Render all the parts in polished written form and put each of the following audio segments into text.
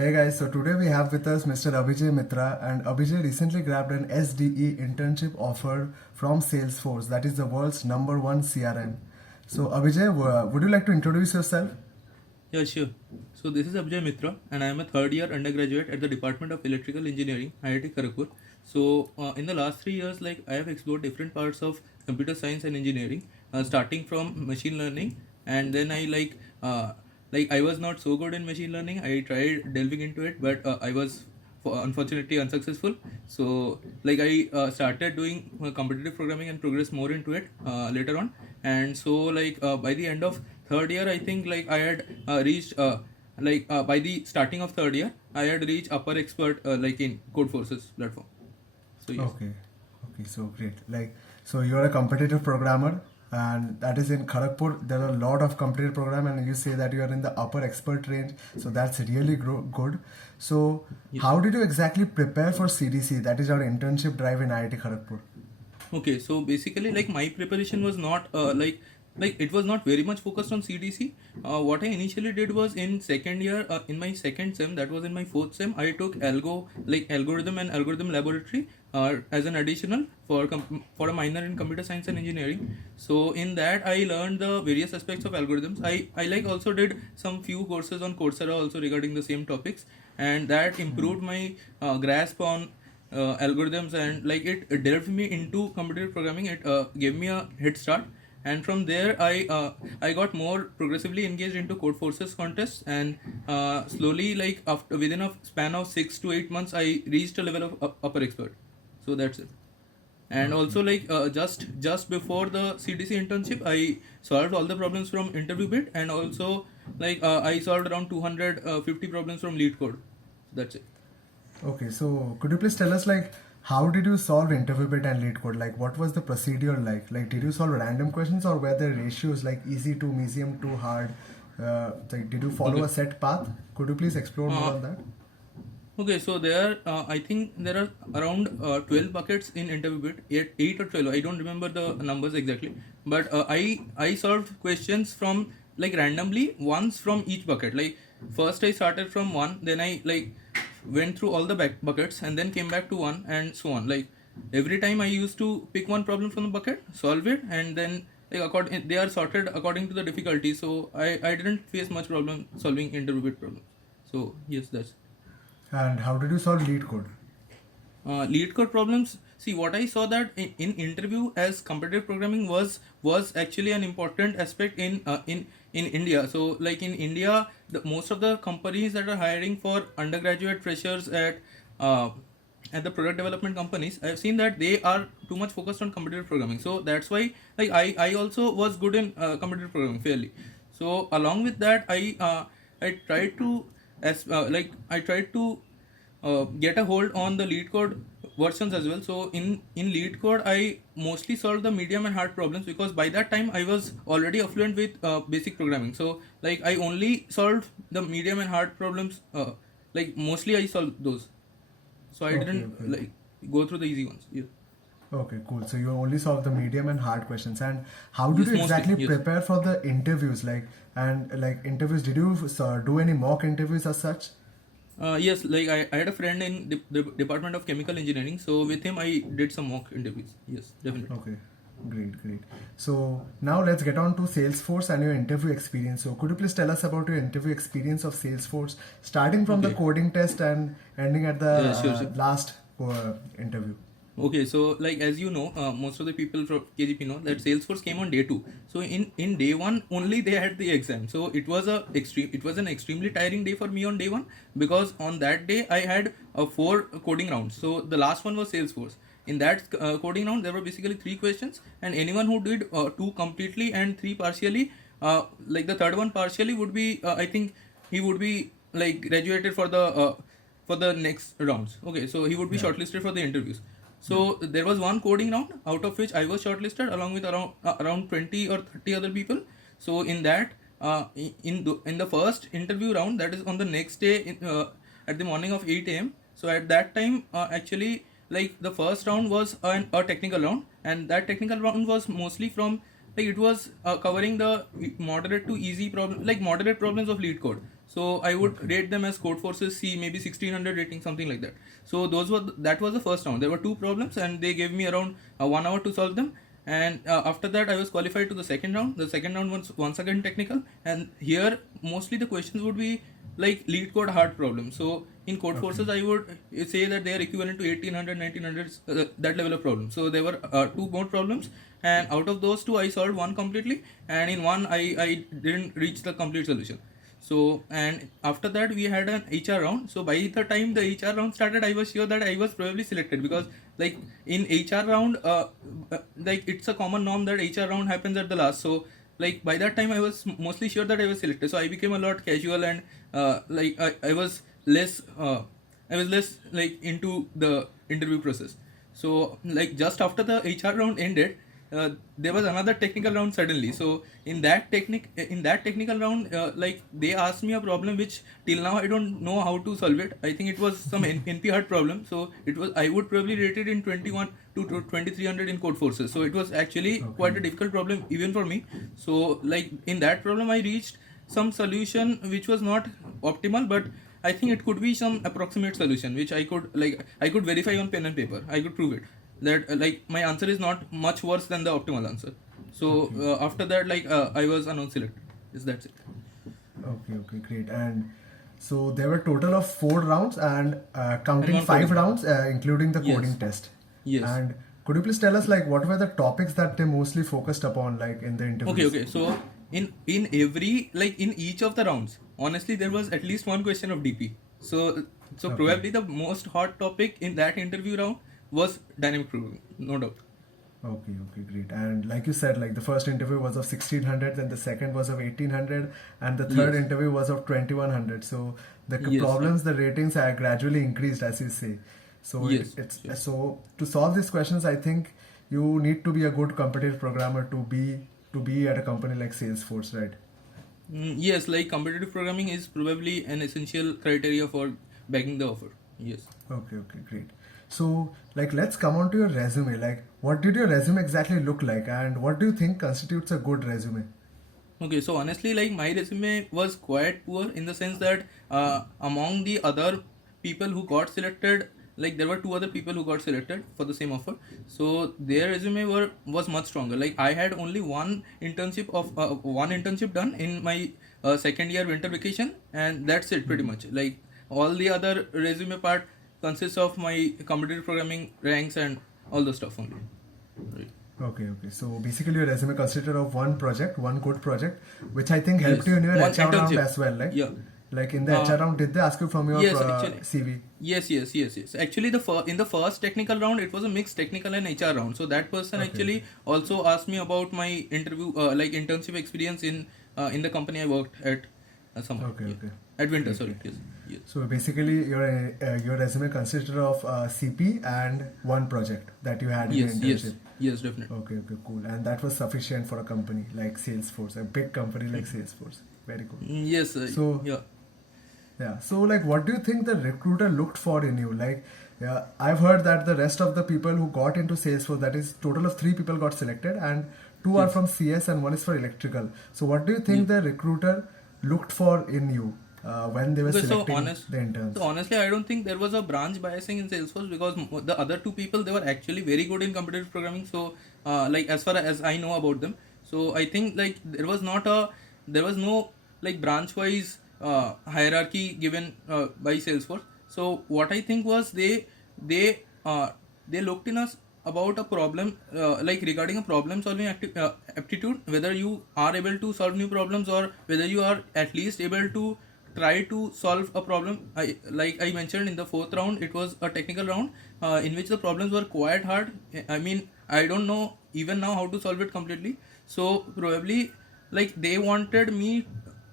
Hey guys, so today we have with us Mr. Abhijay Mitra, and Abhijay recently grabbed an SDE internship offer from Salesforce, that is the world's number one CRM. So Abhijay, would you like to introduce yourself? Yeah, sure. So this is Abjay Mitra, and I am a third year undergraduate at the Department of Electrical Engineering, IIT Kharagpur. So in the last 3 years, like I have explored different parts of computer science and engineering, starting from machine learning, and then I I was not so good in machine learning. I tried delving into it, but I was unfortunately unsuccessful. So I started doing competitive programming and progressed more into it later on. And so by the end of third year, I think like I had reached by the starting of third year, I had reached upper expert in Codeforces platform. So yes. Okay, so great. So you're a competitive programmer, and that is in Kharagpur. There are a lot of competitive program, and you say that you are in the upper expert range. So that's really good. So Yes. how did you exactly prepare for CDC? That is our internship drive in IIT Kharagpur. Okay, so basically, like my preparation was not like it was not very much focused on CDC. What I initially did was in second year, in my second sem, that was in my fourth sem, I took algorithm and algorithm laboratory as an additional for a minor in computer science and engineering. So in that, I learned the various aspects of algorithms. I like also did some few courses on Coursera also regarding the same topics, and that improved my grasp on algorithms, and like it delved me into competitive programming. It gave me a head start, and from there I got more progressively engaged into Codeforces contests, and slowly, like after within a span of 6 to 8 months, I reached a level of upper expert. So that's it. And Okay. also just before the CDC internship, I solved all the problems from interview bit, and also I solved around 250 problems from lead code. That's it. Okay, so could you please tell us how did you solve interview bit and lead code? Like what was the procedure like? Like did you solve random questions or were there ratios like easy to medium to hard? Like did you follow Okay. a set path? Could you please explore more uh, on that? Okay, so I think there are around 12 buckets in interview bit, 8 or 12. I don't remember the numbers exactly, but I solved questions from like randomly once from each bucket. Like first I started from one, then I like went through all the buckets and then came back to one and so on. Like every time I used to pick one problem from the bucket, solve it, and then they are sorted according to the difficulty. So I didn't face much problem solving interview bit problems. So yes, that's. And how did you solve lead code? Lead code problems. See, what I saw that in interview as competitive programming was actually an important aspect in India. So like in India, most of the companies that are hiring for undergraduate freshers uh, at the product development companies, I've seen that they are too much focused on competitive programming. So that's why like I also was good in competitive programming fairly. So along with that, I tried to I tried to get a hold on the lead code versions as well. So in lead code, I mostly solved the medium and hard problems, because by that time I was already affluent with basic programming. So like I only solved the medium and hard problems, like mostly I solved those. So I Okay, didn't okay. like go through the easy ones. Yeah. Okay, cool. So you only solve the medium and hard questions. And how did Yes, you mostly, exactly yes. prepare for the interviews? Interviews, did you do any mock interviews as such? Yes, like I had a friend in the Department of Chemical Engineering, so with him I did some mock interviews. Yes, definitely. Okay, great. So now let's get on to Salesforce and your interview experience. So could you please tell us about your interview experience of Salesforce, starting from the Okay. coding test and ending at the Yeah, sure, sure. last interview? Okay, so like as you know, most of the people from KGP know that Salesforce came on day two. So in day one only they had the exam. So it was an extremely tiring day for me on day one, because on that day I had four coding rounds. So the last one was Salesforce. In that coding round, there were basically three questions, and anyone who did two completely and three partially, like the third one partially, would be I think he would be like graduated for the next rounds. Okay, so he would be Yeah, shortlisted for the interviews. yeah. So there was one coding round out of which I was shortlisted along with around 20 or 30 other people. So in that, in the first interview round, that is on the next day at the morning of 8 a.m. So at that time, actually, like the first round was a technical round, and that technical round was mostly from like it was covering the moderate to easy problem, like moderate problems of lead code. So I would rate them as Codeforces C, maybe 1600 rating, something like that. So that was the first round. There were two problems, and they gave me around 1 hour to solve them. And after that, I was qualified to the second round. The second round was once again technical, and here mostly the questions would be like lead code hard problems. So in Codeforces, I would say that they are equivalent to 1800, 1900, that level of problem. So there were two more problems, and out of those two, I solved one completely, and in one, I didn't reach the complete solution. So, and after that we had an HR round. So by the time the HR round started, I was sure that I was probably selected, because like in HR round, like it's a common norm that HR round happens at the last. So like by that time I was mostly sure that I was selected. So I became a lot casual, and I was less like into the interview process. So like just after the HR round ended, there was another technical round suddenly. So in that technical round, like they asked me a problem which till now I don't know how to solve it. I think it was some NP hard problem. So it was, I would probably rate it in 21 to 2300 in Codeforces. So it was actually quite a difficult problem even for me. So like in that problem I reached some solution which was not optimal, but I think it could be some approximate solution which I could verify on pen and paper. I could prove it that like my answer is not much worse than the optimal answer. So after that, I was announced selected. Is that's it? Okay, great. And so there were total of 4 rounds, and counting one 5 coding. rounds, including the Yes. coding test. Yes. And could you please tell us like what were the topics that they mostly focused upon, like in the interviews? Okay. So in every, like in each of the rounds, honestly, there was at least one question of DP. So probably the most hot topic in that interview round was dynamic programming, no doubt. Okay, great. And like you said, like the first interview was of 1600, then the second was of 1800, and the third Yes. interview was of 2100. So the Yes. problems, the ratings are gradually increased, as you say. So Yes. it's so to solve these questions, I think you need to be a good competitive programmer to be at a company like Salesforce, right? Yes, like competitive programming is probably an essential criteria for bagging the offer. Yes. Okay, great. So, like, let's come on to your resume. Like, what did your resume exactly look like, and what do you think constitutes a good resume? Okay, so honestly, like my resume was quite poor in the sense that among the other people who got selected, like there were two other people who got selected for the same offer. So their resume was much stronger. Like I had only one internship done in my second year winter vacation, and that's it pretty much. Like all the other resume part consists of my competitive programming ranks and all the stuff only. Right. Okay. So basically, your resume consisted of one project, one code project, which I think helped Yes. you in your One HR round internship. as well. Like, Yeah. like in the HR round, did they ask you from your Yes, actually. CV? Yes. Actually, in the first technical round, it was a mixed technical and HR round. So that person actually also asked me about my interview, like internship experience in the company I worked at. Somewhere. Okay. At Winter, sorry. Yes. So basically, your resume consisted of CP and one project that you had in your internship. Yes, definitely. Okay, cool. And that was sufficient for a company like Salesforce, a big company like Salesforce. Very cool. Yes. So- yeah. Yeah. So, like, what do you think the recruiter looked for in you? Like, yeah, I've heard that the rest of the people who got into Salesforce, that is, total of 3 people got selected, and 2 are from CS and 1 is for electrical. So, what do you think the recruiter looked for in you when they were Okay, selecting the interns? So honestly, I don't think there was a branch biasing in Salesforce, because the other two people, they were actually very good in competitive programming. So like as far as I know about them, so I think like there was no like branch wise hierarchy given by Salesforce. So what I think was they looked in us about a problem, like regarding a problem solving aptitude, whether you are able to solve new problems, or whether you are at least able to try to solve a problem. Like I mentioned, in the fourth round, it was a technical round in which the problems were quite hard. I mean, I don't know even now how to solve it completely. So probably like they wanted me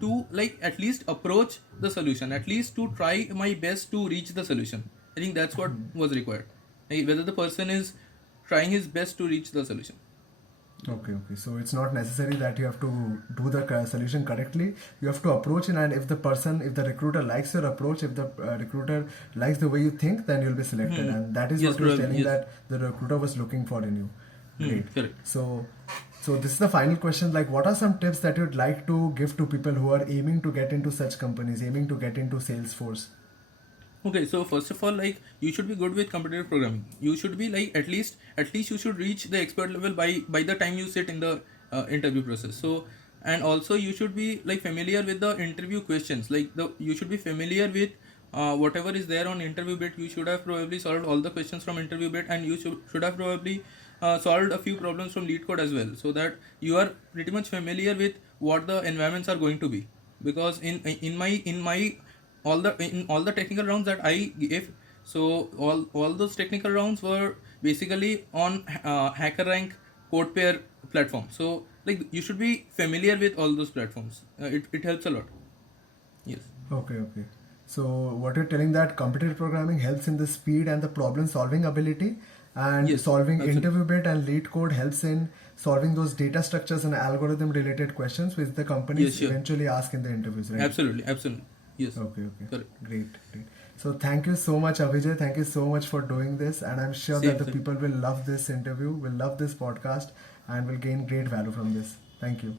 to like at least approach the solution, at least to try my best to reach the solution. I think that's what was required. Like, whether the person is trying his best to reach the solution. Okay. So it's not necessary that you have to do the solution correctly. You have to approach it, and if the recruiter likes your approach, if the recruiter likes the way you think, then you'll be selected. And that is Yes, what you're probably, telling yes. that the recruiter was looking for in you. Great. Correct. So So this is the final question. Like, what are some tips that you'd like to give to people who are aiming to get into such companies, aiming to get into Salesforce? Okay, so first of all, like you should be good with competitive programming. You should be like at least you should reach the expert level by the time you sit in the interview process. So and also you should be like familiar with the interview questions. Like the you should be familiar with whatever is there on interview bit. You should have probably solved all the questions from interview bit, and you should have probably solved a few problems from lead code as well, so that you are pretty much familiar with what the environments are going to be. Because in my all the technical rounds that I gave, so all those technical rounds were basically on HackerRank CodePair platform. So like you should be familiar with all those platforms. It helps a lot. Yes. Okay, okay. So what you're telling that competitive programming helps in the speed and the problem solving ability, and Yes, solving absolutely. interview bit and lead code helps in solving those data structures and algorithm related questions which the Yes, companies sure. eventually ask in the interviews, right? Absolutely. Yes. Okay, okay. Correct. Great, great. So thank you so much, Avijay. Thank you so much for doing this. And I'm sure that Same, the same. people will love this interview, will love this podcast, and will gain great value from this. Thank you.